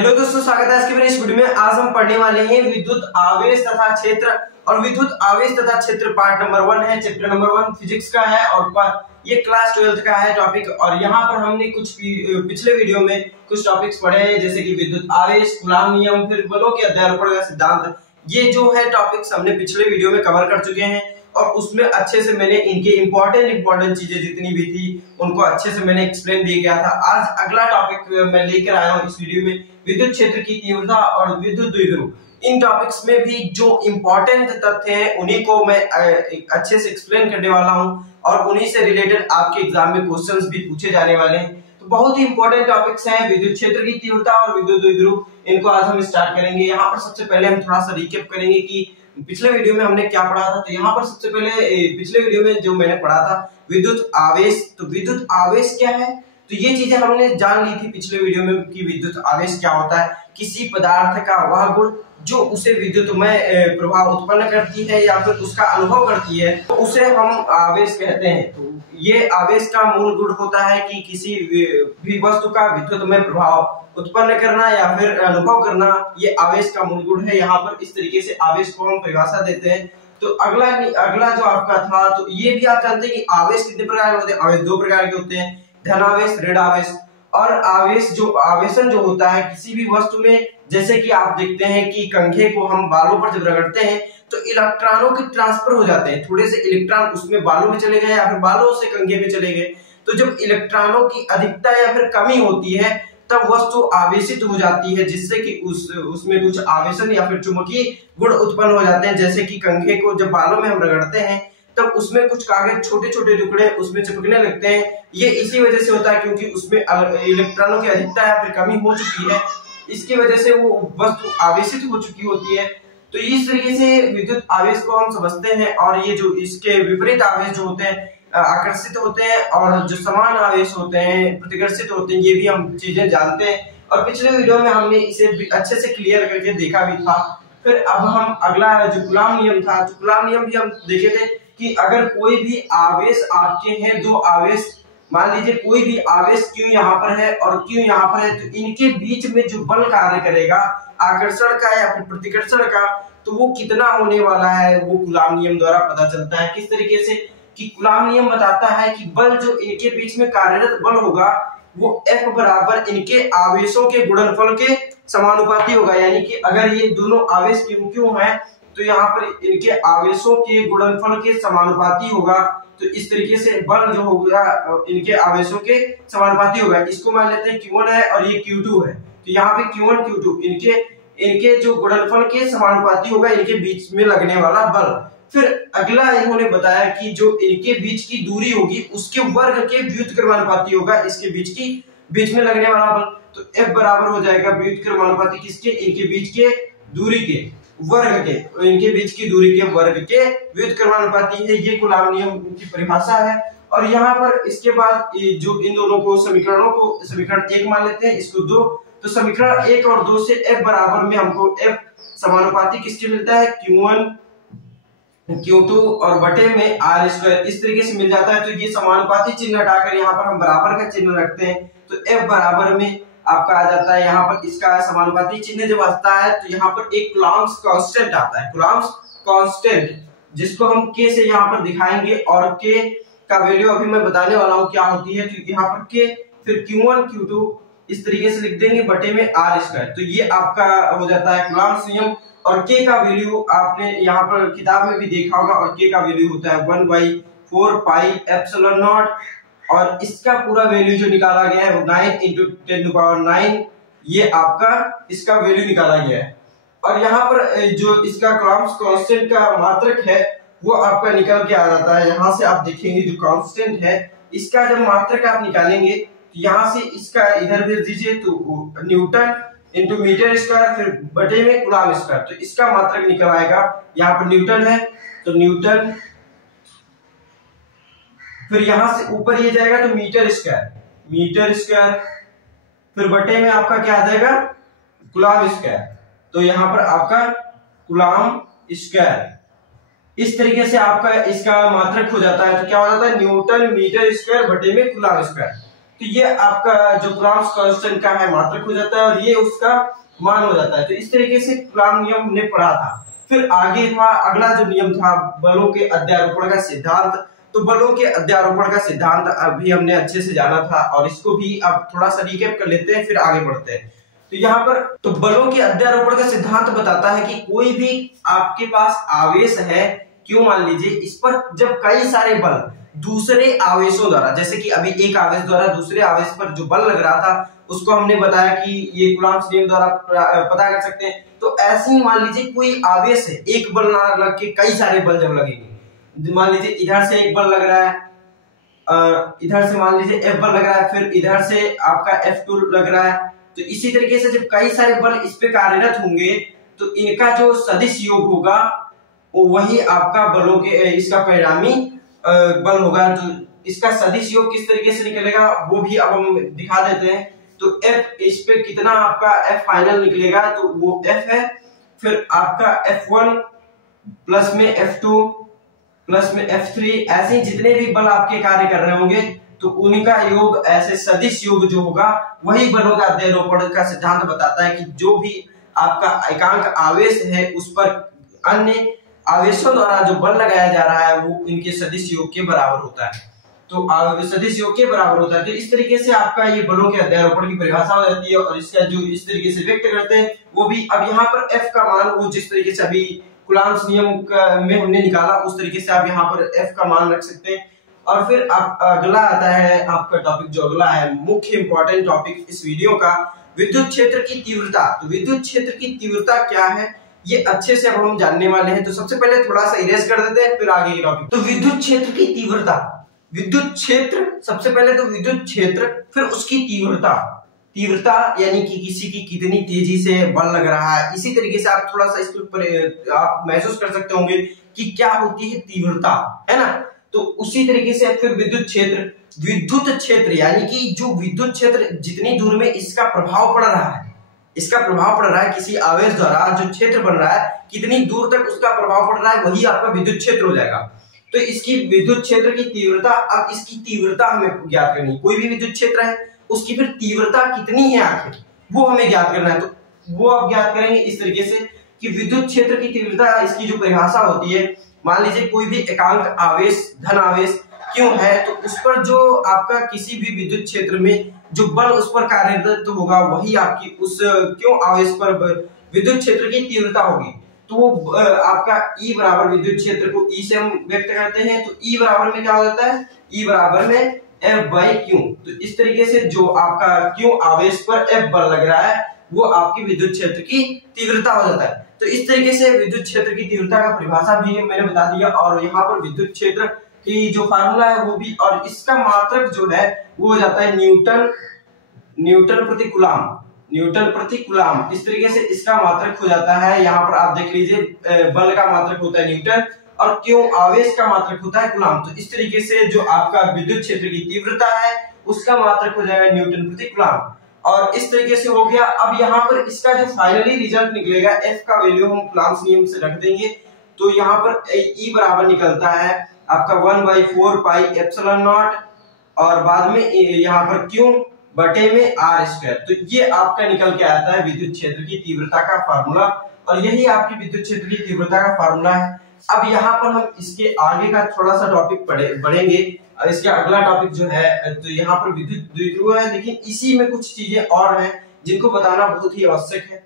Hello दोस्तों, स्वागत है आज के मेरे इस वीडियो में। आज हम पढ़ने वाले हैं विद्युत आवेश तथा क्षेत्र। और विद्युत आवेश तथा क्षेत्र पार्ट नंबर 1 है, चैप्टर नंबर 1 फिजिक्स का है और ये क्लास 12th का है टॉपिक। और यहाँ पर हमने कुछ पिछले वीडियो में कुछ टॉपिक्स पढ़े हैं, जैसे कि विद्युत आवेश, कूलॉम नियम, फिर बलों के अध्यारोपण का सिद्धांत। ये जो है टॉपिक्स हमने पिछले वीडियो में कवर कर चुके हैं और उसमें अच्छे से मैंने इनके इंपॉर्टेंट चीजें जितनी भी थी उनको अच्छे से मैंने एक्सप्लेन भी किया था। आज अगला टॉपिक मैं लेकर आया हूँ इस वीडियो में, विद्युत क्षेत्र की तीव्रता और विद्युत द्विध्रुव। इन टॉपिक्स में भी जो इंपॉर्टेंट तथ्य हैं उन्हीं को मैं अच्छे से एक्सप्लेन करने वाला हूँ और उन्हीं से रिलेटेड आपके एग्जाम में क्वेश्चंस भी पूछे जाने वाले हैं। तो बहुत ही इंपॉर्टेंट टॉपिक्स हैं विद्युत क्षेत्र की तीव्रता और विद्युत द्विध्रुव। इनको आज हम स्टार्ट करेंगे। यहाँ पर सबसे पहले हम थोड़ा सा रिकैप करेंगे कि पिछले वीडियो में हमने क्या पढ़ा था। तो यहाँ पर सबसे पहले पिछले वीडियो में जो मैंने पढ़ा था विद्युत आवेश। तो विद्युत आवेश क्या है, तो ये चीजें हमने जान ली थी पिछले वीडियो में कि विद्युत आवेश क्या होता है। किसी पदार्थ का वह गुण जो उसे विद्युतमय प्रभाव उत्पन्न करती है या फिर उसका अनुभव करती है, तो उसे हम आवेश कहते हैं। तो ये आवेश का मूल गुण होता है कि किसी भी वस्तु का विद्युतमय प्रभाव उत्पन्न करना या फिर अनुभव करना, ये आवेश का मूल गुण है। यहाँ पर इस तरीके से आवेश को हम परिभाषा देते हैं। तो अगला जो आपका था, तो ये भी आप जानते हैं कि आवेश कितने प्रकार के होते हैं। आवेश दो प्रकार के होते हैं, धनावेश, ऋण आवेश। और आवेश जो आवेशन जो होता है किसी भी वस्तु में, जैसे कि आप देखते हैं कि कंघे को हम बालों पर जब रगड़ते हैं तो इलेक्ट्रॉनों के ट्रांसफर हो जाते हैं। थोड़े से इलेक्ट्रॉन उसमें बालों में चले गए या फिर बालों से कंघे में चले गए। तो जब इलेक्ट्रॉनों की अधिकता या फिर कमी होती है तब वस्तु आवेशित हो जाती है, जिससे कि उसमें कुछ आवेशन या फिर चुंबकीय गुण उत्पन्न हो जाते हैं। जैसे कि कंघे को जब बालों में हम रगड़ते हैं तब उसमें कुछ कागज छोटे छोटे टुकड़े उसमें चिपकने लगते हैं। ये इसी वजह से होता है क्योंकि उसमें इलेक्ट्रॉनों की अधिकता या फिर कमी हो चुकी है। इसकी वजह से वो वस्तु आवेशित हो चुकी होती है। तो इस तरीके से विद्युत आवेश को हम समझते हैं। और ये जो इसके विपरीत आवेश जो होते हैं आकर्षित होते हैं और जो समान आवेश होते हैं प्रतिकर्षित होते हैं, ये भी हम चीजें जानते हैं। और पिछले वीडियो में हमने इसे अच्छे से क्लियर करके देखा भी था। फिर अब हम अगला जो कूलॉम नियम था, तो कूलॉम नियम भी हम देखे थे कि अगर कोई भी आवेश आपके हैं, दो आवेश मान लीजिए कोई भी आवेश क्यों यहाँ पर है और क्यों यहाँ पर है, तो इनके बीच में जो बल कार्य करेगा आकर्षण का या फिर प्रतिकर्षण का, तो वो कितना होने वाला है वो कूलॉम नियम द्वारा पता चलता है। किस तरीके से कि कूलॉम नियम बताता है कि बल जो इनके बीच में कार्यरत बल होगा वो F बराबर इनके आवेशों के गुणनफल के समानुपाती होगा। यानी कि अगर ये दोनों आवेश क्यों है तो यहाँ पर इनके आवेशों के गुणनफल के समानुपाती होगा। तो इस तरीके से बल जो होगा इनके आवेशों के समानुपाती होगा। इसको मान लेते हैं Q1 है और ये Q2 है। तो यहाँ पे Q1 Q2 इनके जो गुणनफल के समानुपाती होगा इनके बीच में लगने वाला बल। फिर अगला इन्होंने बताया कि जो इनके बीच की दूरी होगी उसके वर्ग के व्युत्क्रमानुपाती होगा इसके बीच में लगने वाला बल। तो F बराबर हो जाएगा व्युत्क्रमानुपाती किसके, इनके बीच के दूरी के वर्ग के, इनके बीच की दूरी के वर्ग के व्युत्क्रमानुपाती है। ये कूलॉम नियम की परिभाषा है। और यहाँ पर इसके बाद जो इन दोनों को समीकरण 1 मान लेते हैं, इसको 2। तो समीकरण 1 और 2 से F बराबर में हमको F समानुपाती किसके मिलता है, Q1 Q2 और बटे में R स्क्वायर, इस तरीके से मिल जाता है। तो ये समानुपाती चिन्ह हटाकर यहाँ पर हम बराबर का चिन्ह रखते हैं। तो F बराबर में आपका आ जाता है, यहाँ पर इसका समानुपाती चिन्ह जब आता है तो यहाँ पर एक कूलॉम्स कांस्टेंट आता है, कूलॉम्स कांस्टेंट, जिसको हम K से यहाँ पर दिखाएंगे। और K का वैल्यू अभी मैं बताने वाला हूँ क्या होती है। तो यहाँ पर K फिर Q1 Q2 इस तरीके से लिख देंगे बटे में R स्क्वायर। तो ये आपका हो जाता है कूलॉम्स नियम। और K का वैल्यू आपने यहाँ पर किताब में भी देखा होगा और K का वैल्यू होता है 1/4 पाई एप्सिलॉन नॉट। और इसका पूरा वैल्यू जो निकाला गया है वो 9 × 10⁹, ये आपका इसका वैल्यू निकाला गया है। और यहाँ पर जो इसका कूलॉम्स कांस्टेंट का मात्रक है वो आपका निकल के आ जाता है। यहाँ से आप देखेंगे जो कांस्टेंट है इसका जब मात्रक आप निकालेंगे तो यहाँ से इसका इधर भेज दीजिए तो न्यूटन इंटू मीटर स्क्वायर फिर बटे में कूलॉम स्क्वायर। तो इसका मात्रक निकल आएगा, यहाँ पर न्यूटन है तो न्यूटन, फिर यहां से ऊपर ये जाएगा तो मीटर स्क्वायर, फिर बटे में आपका क्या आ जाएगा, कूलॉम स्क्वायर। तो यहाँ पर आपका कूलॉम स्क्वायर इस तरीके से आपका इसका मात्रक हो जाता है। तो क्या हो जाता है, न्यूटन मीटर स्क्वायर बटे में कूलॉम स्क्वायर। तो ये आपका जो कूलॉम्स कांस्टेंट का है मात्रक हो जाता है और ये उसका मान हो जाता है। तो इस तरीके से कूलॉम नियम हमने पढ़ा था। फिर आगे था अगला जो नियम था बलों के अध्यारोपण का सिद्धांत। तो बलों के अध्यारोपण का सिद्धांत अभी हमने अच्छे से जाना था और इसको भी अब थोड़ा सा रिकैप कर लेते हैं, फिर आगे बढ़ते हैं। तो यहाँ पर तो बलों के अध्यारोपण का सिद्धांत बताता है कि कोई भी आपके पास आवेश है, क्यों मान लीजिए इस पर जब कई सारे बल दूसरे आवेशों द्वारा, जैसे कि अभी एक आवेश द्वारा दूसरे आवेश पर जो बल लग रहा था उसको हमने बताया कि ये कूलॉम्स नियम द्वारा पता कर सकते हैं। तो ऐसे ही मान लीजिए कोई आवेश है, एक बल ना लग के कई सारे बल जब लगेंगे, मान लीजिए इधर से एक बल लग रहा है, इधर से मान लीजिए F बल लग रहा है, फिर इधर से आपका F2 लग रहा है। तो इसी तरीके से जब कई सारे बल इस पे कार्यरत होंगे तो इनका जो सदिश योग होगा वो वही आपका बलों के इसका परिणामी बल होगा। तो इसका सदिश योग किस तरीके से निकलेगा वो भी अब हम दिखा देते हैं। तो F इस पे कितना आपका F फाइनल निकलेगा तो वो F है, फिर आपका F1 प्लस में F2 प्लस में F3, ऐसे ही जितने भी बल आपके कार्य कर रहे होंगे तो उनका योग ऐसे सदिश योग जो होगा वही बलों का अध्यारोपण का सिद्धांत बताता है कि जो भी आपका एकांक आवेश है उस पर अन्य आवेशों द्वारा जो बल लगाया जा रहा है वो इनके सदिश योग के बराबर होता है। तो सदिश योग के बराबर होता है। तो इस तरीके से आपका ये बलों के अध्यारोपण की परिभाषा हो जाती है और इसका जो इस तरीके से व्यक्त करते हैं वो भी। अब यहाँ पर F का मान वो जिस तरीके से अभी कूलॉम्स नियम में हमने निकाला उस तरीके से आप यहाँ पर F का मान रख सकते हैं। और फिर आप अगला आता है आपका टॉपिक, जो अगला है मुख्य इंपॉर्टेंट टॉपिक इस वीडियो का, विद्युत क्षेत्र की तीव्रता। तो विद्युत क्षेत्र की तीव्रता क्या है ये अच्छे से अब हम जानने वाले हैं। तो सबसे पहले थोड़ा सा इरेज कर देते हैं, फिर आगे की टॉपिक। तो विद्युत क्षेत्र की तीव्रता, विद्युत क्षेत्र सबसे पहले तो विद्युत क्षेत्र, फिर उसकी तीव्रता। तीव्रता यानी कि किसी की कितनी तेजी से बल लग रहा है। इसी तरीके से आप थोड़ा सा इसके ऊपर आप महसूस कर सकते होंगे कि क्या होती है तीव्रता, है ना। तो उसी तरीके से फिर विद्युत क्षेत्र, विद्युत क्षेत्र यानी कि जो विद्युत क्षेत्र जितनी दूर में इसका प्रभाव पड़ रहा है, इसका प्रभाव पड़ रहा है किसी आवेश द्वारा जो क्षेत्र बन रहा है कितनी दूर तक उसका प्रभाव पड़ रहा है वही आपका विद्युत क्षेत्र हो जाएगा। तो इसकी विद्युत क्षेत्र की तीव्रता, अब इसकी तीव्रता हमें ज्ञात करनी है। कोई भी विद्युत क्षेत्र है उसकी फिर तीव्रता कितनी है आखिर वो हमें ज्ञात करना है। तो वो आप ज्ञात करेंगे इस तरीके से कि विद्युत क्षेत्र की तीव्रता, इसकी जो परिभाषा होती है, मान लीजिए कोई भी एकांक आवेश धन आवेश क्यों है तो उस पर जो आपका किसी भी विद्युत क्षेत्र में जो बल उस पर कार्यरत होगा वही आपकी उस क्यों आवेश पर विद्युत क्षेत्र की तीव्रता होगी। तो वो आपका E बराबर विद्युत क्षेत्र को E से हम व्यक्त करते हैं। तो E बराबर में क्या हो जाता है, E बराबर में F बाई Q। तो इस तरीके से जो आपका Q आवेश पर F बल लग रहा है वो आपकी विद्युत क्षेत्र की तीव्रता हो जाता है। तो इस तरीके से विद्युत क्षेत्र की तीव्रता का परिभाषा भी मैंने बता दिया और यहाँ पर विद्युत क्षेत्र की जो फार्मूला है वो भी, और इसका मात्रक जो है वो हो जाता है न्यूटन प्रति कूलम, न्यूटन प्रति कूलम। इस तरीके से इसका मात्रक हो जाता है। यहाँ पर आप देख लीजिए बल का मात्रक होता है न्यूटन और क्यों आवेश का मात्रक होता है कूलम। तो इस तरीके से जो आपका विद्युत क्षेत्र की तीव्रता है उसका मात्रक हो जाएगा न्यूटन प्रति कूलम। और इस तरीके से हो गया। अब यहाँ पर इसका जो फाइनली रिजल्ट निकलेगा F का वैल्यू हम कूलम्स नियम से रख देंगे। तो यहाँ पर E बराबर निकलता है आपका 1/4 पाई एप्सिलॉन नॉट और बाद में यहाँ पर Q बटे में R²। तो ये आपका निकल के आता है विद्युत क्षेत्र की तीव्रता का फार्मूला और यही आपकी विद्युत क्षेत्र की तीव्रता का फार्मूला है। अब यहाँ पर हम इसके आगे का थोड़ा सा टॉपिक बढ़ेंगे। इसका अगला टॉपिक जो है तो यहाँ पर विद्युत द्विध्रुव है, लेकिन इसी में कुछ चीजें और हैं जिनको बताना बहुत ही आवश्यक है।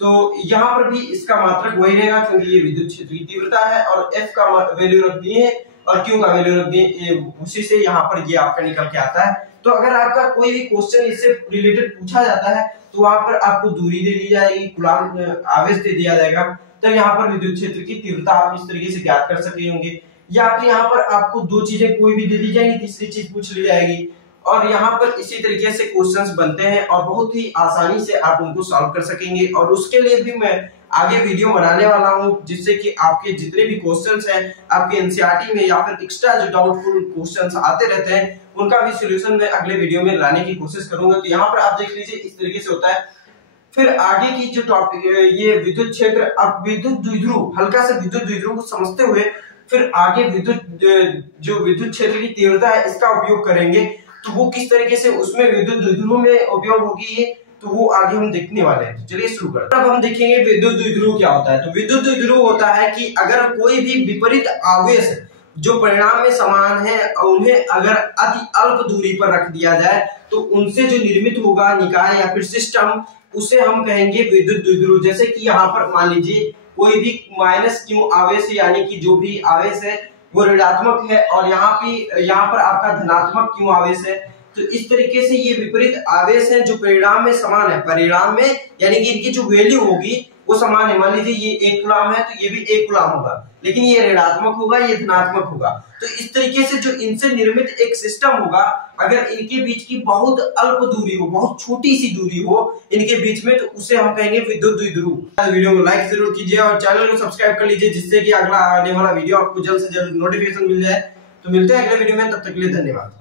तो यहाँ पर भी इसका मात्रक वही रहेगा क्योंकि ये विद्युत क्षेत्र की तीव्रता है और F का वैल्यू रख दिए और Q का वैल्यू रख दिए, उसी से यहाँ पर ये आपका निकल के आता है। तो अगर आपका कोई भी क्वेश्चन इससे रिलेटेड पूछा जाता है तो वहां पर आपको दूरी दे दी जाएगी, कूलम आवेश दे दिया जाएगा, तब यहाँ पर विद्युत क्षेत्र की तीव्रता आप इस तरीके से ज्ञात कर सके होंगे। या फिर यहाँ पर आपको दो चीजें कोई भी दे दी जाएगी, तीसरी चीज पूछ ली जाएगी और यहाँ पर इसी तरीके से क्वेश्चंस बनते हैं और बहुत ही आसानी से आप उनको सॉल्व कर सकेंगे। और उसके लिए भी मैं आगे वीडियो बनाने वाला हूँ जिससे कि आपके जितने भी क्वेश्चंस हैं आपके एनसीईआरटी में या फिर एक्स्ट्रा जो डाउटफुल क्वेश्चंस आते रहते हैं उनका भी सॉल्यूशन मैं अगले वीडियो में लाने की कोशिश करूंगा। तो यहाँ पर आप देख लीजिए इस तरीके से होता है। फिर आगे की जो टॉपिक ये विद्युत क्षेत्र, अब विद्युत द्विध्रुव, हल्का से विद्युत द्विध्रुव को समझते हुए फिर आगे विद्युत जो विद्युत क्षेत्र की तीव्रता है इसका उपयोग करेंगे। तो वो किस तरीके से उसमें विद्युत द्विध्रुव में उपयोग होगी, तो वो आगे हम देखने वाले हैं। तो चलिए शुरू करते हैं। अब हम देखेंगे विद्युत द्विध्रुव क्या होता है। तो विद्युत द्विध्रुव होता है कि अगर कोई भी विपरीत आवेश जो परिणाम में समान है और उन्हें अगर अति अल्प दूरी पर रख दिया जाए तो उनसे जो निर्मित होगा निकाय या फिर सिस्टम, उसे हम कहेंगे विद्युत द्विध्रुव। जैसे कि यहाँ पर मान लीजिए कोई भी माइनस q आवेश यानी कि जो भी आवेश है वो ऋणात्मक है और यहाँ पर आपका धनात्मक q आवेश है। तो इस तरीके से ये विपरीत आवेश है जो परिणाम में समान है, परिणाम में यानी कि इनकी जो वैल्यू होगी वो समान है। मान लीजिए ये 1 कूलम है तो ये भी 1 कूलम होगा, लेकिन ये ऋणात्मक होगा, ये धनात्मक होगा। तो इस तरीके से जो इनसे निर्मित एक सिस्टम होगा, अगर इनके बीच की बहुत अल्प दूरी हो, बहुत छोटी सी दूरी हो इनके बीच में, तो उसे हम कहेंगे विद्युत द्विध्रुव। वीडियो को लाइक जरूर कीजिए और चैनल को सब्सक्राइब कर लीजिए, जिससे कि अगला आने वाला वीडियो आपको जल्द से जल्द नोटिफिकेशन मिल जाए। तो मिलते हैं अगले वीडियो में, तब तक के लिए धन्यवाद।